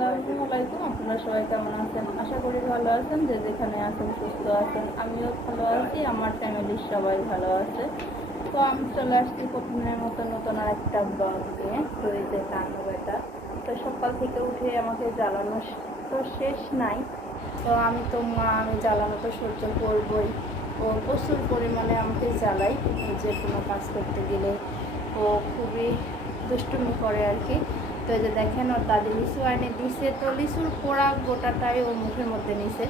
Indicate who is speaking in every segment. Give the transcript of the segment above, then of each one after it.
Speaker 1: আলাইকুম, আপনারা সবাই কেমন আছেন? আশা করি ভালো আছেন, যে যেখানে আছেন সুস্থ আছেন। আমিও ভালো আছি, আমার ফ্যামিলির সবাই ভালো আছে। তো আমি চলে আসছি মতো নতুন আর একটা নিয়ে, তো সকাল থেকে উঠে আমাকে জ্বালানো তো শেষ নাই। তো আমি তো মা, আমি জ্বালানো তো সহ্য করবই। ও প্রচুর পরিমাণে আমাকে জ্বালাই, যে কোনো কাজ করতে গেলে। ও খুবই দুষ্টুমি করে আর কি। তো এই যে দেখেন ওর দাদি লিচু আনে দিছে তো লিচুর পোড়া গোটাটাই ও মুখের মধ্যে নিছে।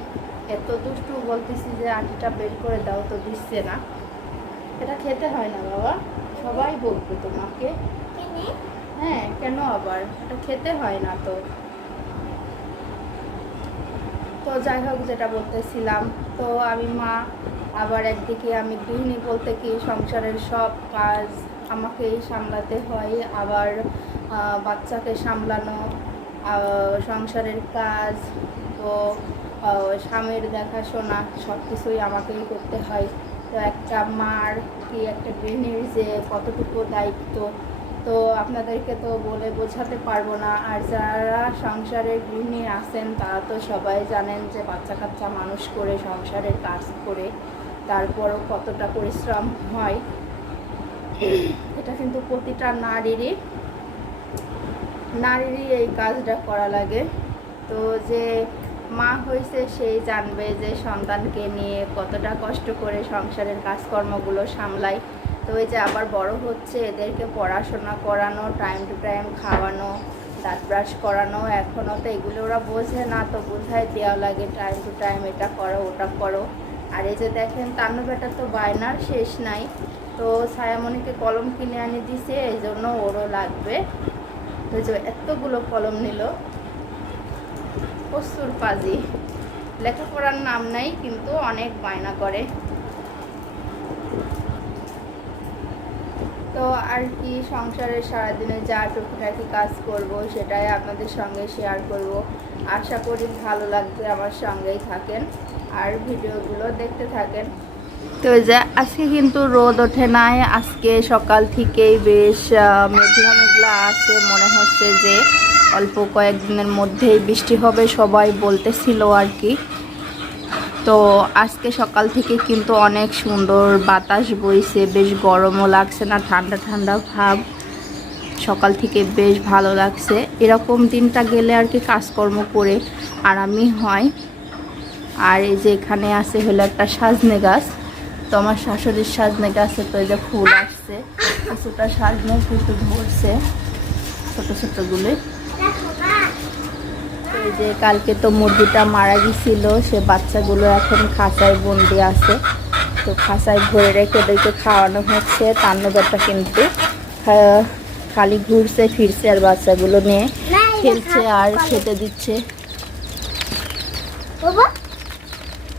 Speaker 1: এত দুষ্টু বলতেছি যে আটিটা বের করে দাও তো দিচ্ছে না। এটা খেতে হয় না বাবা সবাই বলবে তোমাকে। হ্যাঁ কেন আবার? এটা খেতে হয় না তো। তো যাই হোক যেটা বলতেছিলাম তো আমি মা আবার একদিকে আমি গৃহিণী বলতে কি সংসারের সব কাজ আমাকেই সামলাতে হয় আবার বাচ্চাকে সামলানো সংসারের কাজ, তো স্বামীর দেখাশোনা সব কিছুই আমাকেই করতে হয়। তো একটা মার কি একটা গৃহিণীর যে কতটুকু দায়িত্ব, তো আপনাদেরকে তো বলে বোঝাতে পারব না। আর যারা সংসারের গৃহিণী আছেন, তারা তো সবাই জানেন যে বাচ্চা কাচ্চা মানুষ করে, সংসারের কাজ করে, তারপরও কতটা পরিশ্রম হয়। এটা কিন্তু প্রতিটা নারীরই নারীরই এই কাজটা করা লাগে। তো যে মা হয়েছে সেই জানবে যে সন্তানকে নিয়ে কতটা কষ্ট করে সংসারের কাজকর্মগুলো সামলায়। তো এই যে আবার বড় হচ্ছে, এদেরকে পড়াশোনা করানো টাইম টু টাইম খাওয়ানো, দাঁত ব্রাশ করানো এখনও তো এগুলো ওরা বোঝে না, তো বোঝায় দেওয়া লাগে টাইম টু টাইম এটা করো, ওটা করো। আর এই যে দেখেন তান্নু বেটা তো বায়নার শেষ নাই। তো ছায়ামণিকে কলম কিনে আনি দিছে, এই জন্য ওরও লাগবে। তো যে এতগুলো কলম নিল। প্রচুর পাজি। লেখাপড়ার নাম নাই, কিন্তু অনেক বায়না করে। তো আর কি, সংসারের সারাদিনে যা টুকিটাকি কাজ করব, সেটাই আপনাদের সঙ্গে শেয়ার করব। আশা করি ভালো লাগবে আমার সঙ্গেই থাকেন। আর ভিডিওগুলো দেখতে থাকেন। তো যে আজকে কিন্তু রোদ ওঠে নাই, আজকে সকাল থেকেই বেশ মেঘলা মেঘলা আছে, মনে হচ্ছে যে অল্প কয়েকদিনের মধ্যেই বৃষ্টি হবে, সবাই বলতেছিল আর কি। তো আজকে সকাল থেকে কিন্তু অনেক সুন্দর বাতাস বইছে, বেশ গরমও লাগছে না, ঠান্ডা ঠান্ডা ভাব। সকাল থেকে বেশ ভালো লাগছে। এরকম দিনটা গেলে আর কি কাজকর্ম করে আরামই হয়। আর এই যে এখানে আছে হলো একটা সাজনে গাছ। তো আমার শাশুড়ির সাজনে গাছে তো এই যে ফুল আসছে। কিছুটা সাজনে কিছু ধরছে ছোটো ছোটোগুলো। এই যে কালকে তো মুরগিটা মারা গেছিল সে বাচ্চাগুলো এখন খাঁচায় বন্দি আছে। তো খাঁচায় ভরে রেখে ওদেরকে খাওয়ানো হচ্ছে তান্নগরটা কিন্তু খালি ঘুরছে ফিরছে আর বাচ্চাগুলো নিয়ে। খেলছে আর খেতে দিচ্ছে।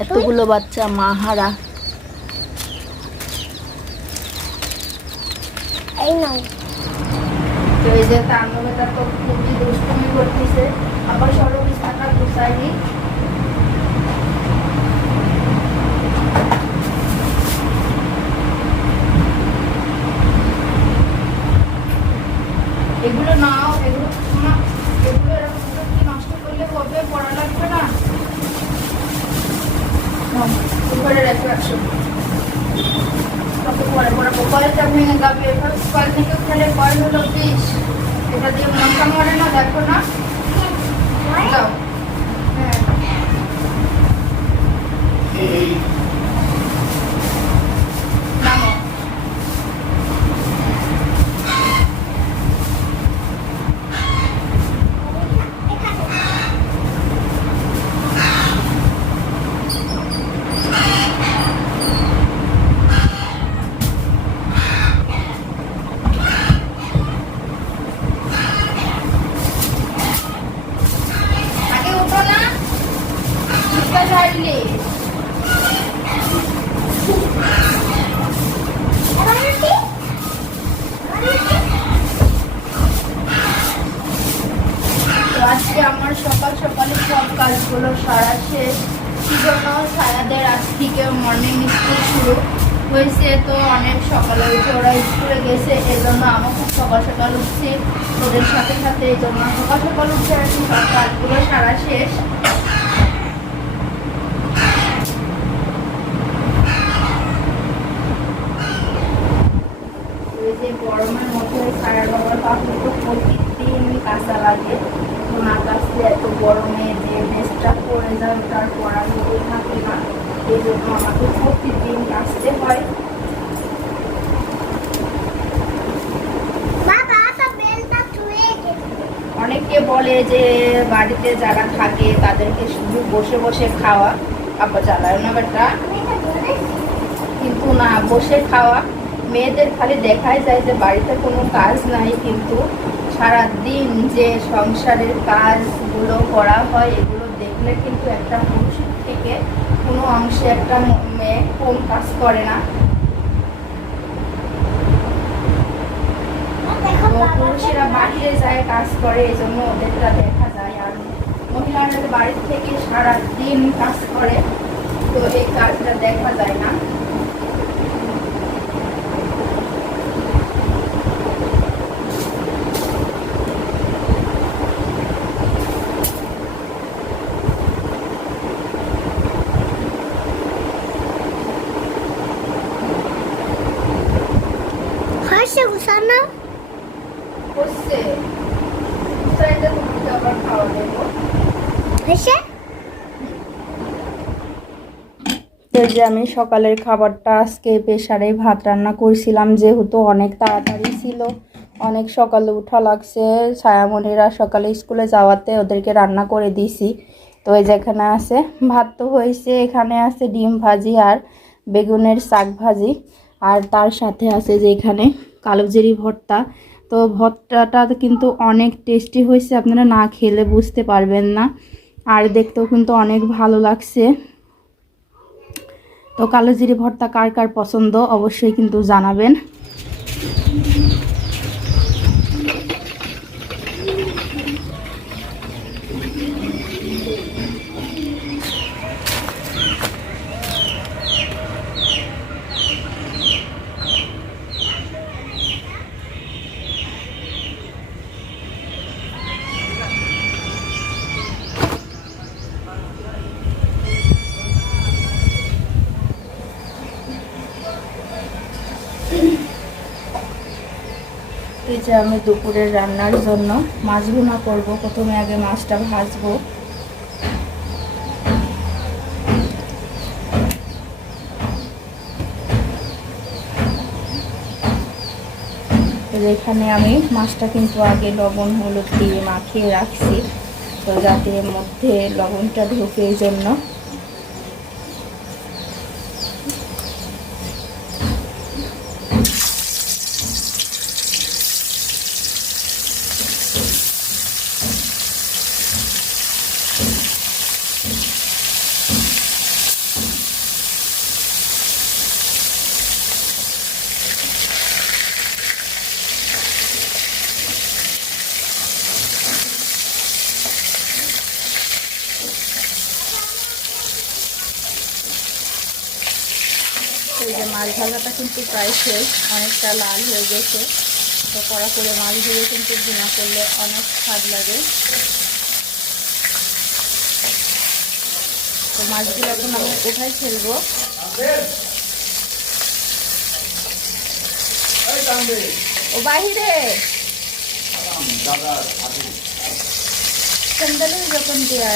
Speaker 1: এতগুলো বাচ্চা মাহারা
Speaker 2: এই নাও।
Speaker 1: তো এই যে তান্নগরটা তো খুবই দুষ্টুমি করতেছে। আবার সরবিস টাকা গুছাইনি এগুলো নাও, এগুলো এগুলো এরকম কি নষ্ট করলে হবে? পড়া লাগবে না? উপরে রেখে আসো কত পরে পরে কয়েলটা ভেঙে যাবে। এবার কয়েল থেকে ফেলে কয়েল হলো বিষ এটা দিয়ে মশা মরে না দেখো না। যাও। হ্যাঁ নামো আগে উঠো না ফুচকা ছাড়লে তো আজকে আমার সকাল সকালে সব কাজগুলো সারা শেষ। জন্য ছায়াদের আজ থেকে মর্নিং স্কুল শুরু হয়েছে, তো অনেক সকালে উঠে ওরা স্কুলে গেছে এই জন্য আমার খুব সকাল সকাল উঠছি। ওদের সাথে সাথে এই জন্য সকাল সকাল উঠে আর কি সব কাজগুলো সারা শেষ। গরমের মধ্যে সারা বাবার কাপড় প্রতিদিন কাঁচা লাগে না কাচলে এত গরমে যে ড্রেসটা পরে যায় ওটার পরা হয়ে থাকে না। এই জন্য আমাকে প্রতিদিন কাচতে হয়। অনেকে বলে যে বাড়িতে যারা থাকে তাদেরকে শুধু বসে বসে খাওয়া। আবার চালায় না বেটা। কিন্তু না বসে খাওয়া। মেয়েদের খালি দেখাই যায় যে বাড়িতে কোনো কাজ নাই কিন্তু সারা দিন যে সংসারের কাজগুলো করা হয় এগুলো দেখলে কিন্তু একটা পুরুষের থেকে কোনো অংশে একটা মেয়ে কম কাজ করে না। পুরুষেরা বাহিরে যায় কাজ করে এই জন্য ওদেরটা দেখা যায়। আর মহিলারা বাড়ির থেকে সারাদিন কাজ করে তো এই কাজটা দেখা যায় না
Speaker 2: হয়েছে গুছানো
Speaker 1: হচ্ছে ফ্রেন্ডে তোমাকে আবার খাওয়া দেবো
Speaker 2: হয়েছে
Speaker 1: এই যে আমি সকালের খাবারটা, আজকে প্রেশারে ভাত রান্না করছিলাম, যেহেতু অনেক তাড়াতাড়ি ছিল। অনেক সকালে উঠা লাগছে। ছায়ামণিরা সকালে স্কুলে যাওয়াতে ওদেরকে রান্না করে দিছি তো এই যেখানে আছে, ভাত তো হয়েছে। এখানে আছে ডিম ভাজি আর বেগুনের শাক ভাজি। আর তার সাথে আছে যে এখানে কালোজিরি ভর্তা। তো ভর্তাটা কিন্তু অনেক টেস্টি হয়েছে। আপনারা না খেলে বুঝতে পারবেন না। আর দেখতেও কিন্তু অনেক ভালো লাগছে। তো কালো জিরে ভর্তা কার কার পছন্দ অবশ্যই কিন্তু জানাবেন। যে আমি দুপুরের রান্নার জন্য মাছ ভুনা করব। প্রথমে আগে মাছটা ভাজবো। এখানে আমি মাছটা কিন্তু আগে লবণ, হলুদ দিয়ে মাখিয়ে রাখছি। তো যাতে মধ্যে লবণটা ঢুকে জন্য মাছ ভাজাটা কিন্তু প্রায় শেষ। অনেকটা লাল হয়ে গেছে। তো কড়া করে মাছ ভেজে কিন্তু ভুনা করলে অনেক স্বাদ লাগে। তো মাছগুলো এখন আমি কোথায় ফেলব? ও বাহিরে স্যান্ডেল যখন দিয়ে।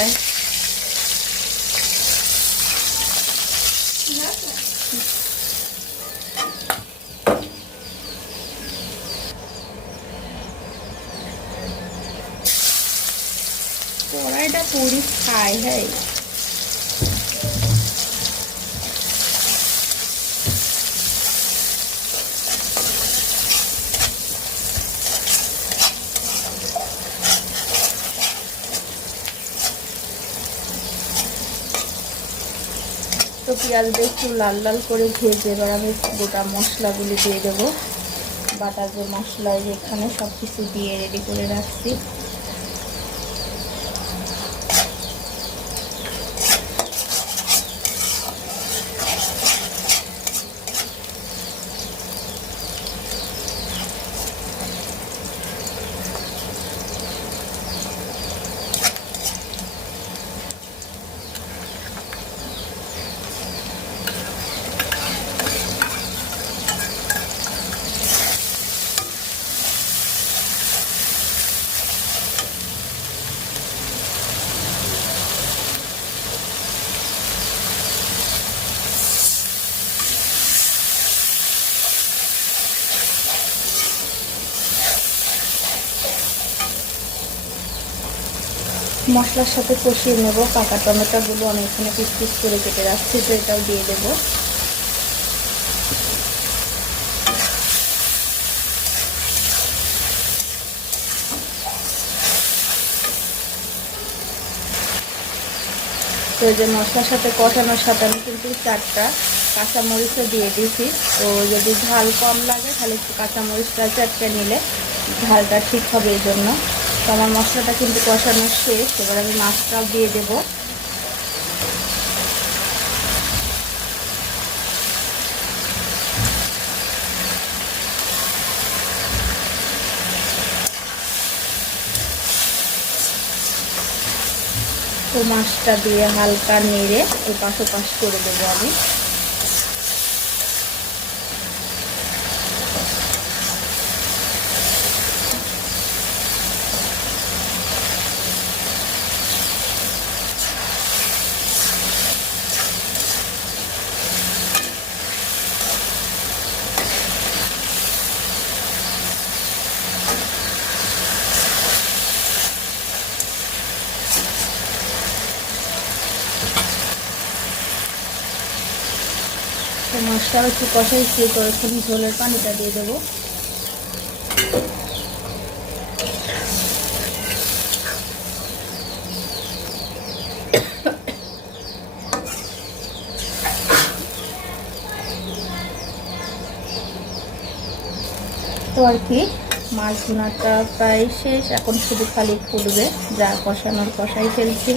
Speaker 1: কড়াইটা পুরি খায় হ্যাঁ। তো পেঁয়াজটা একটু লাল লাল করে ভেজে এবার আমি গোটা মশলাগুলি দিয়ে দেবো। বাটা যে মশলা এখানে সব কিছু দিয়ে রেডি করে রাখছি। মশলার সাথে কষিয়ে নেব। পাকা টমেটোগুলো এখানে পিস পিস করে কেটে রাখছি, তো এটাও দিয়ে দেবো। তো যে মশলার সাথে কষানোর সাথে আমি কিন্তু চারটা কাঁচামরিচও দিয়ে দিয়েছি। তো যদি ঝাল কম লাগে, তাহলে একটু কাঁচামরিচটা চারটে নিলে ঝালটা ঠিক হবে এই জন্য তো আমার মশলাটা কিন্তু কষানো শেষ, এবার আমি মাছটাও দিয়ে দেব। মাছটা দিয়ে হালকা নেড়ে ওই পাশে পাশ করে দেবো আমি তো মাছটাও একটু কষাইছি তো এখানে ঝোলের পানিটা দিয়ে দেবো। তো আর কি, মাছ ভুনাটা প্রায় শেষ, এখন শুধু খালি ফুটবে, যা কষানোর কষাই ফেলছি।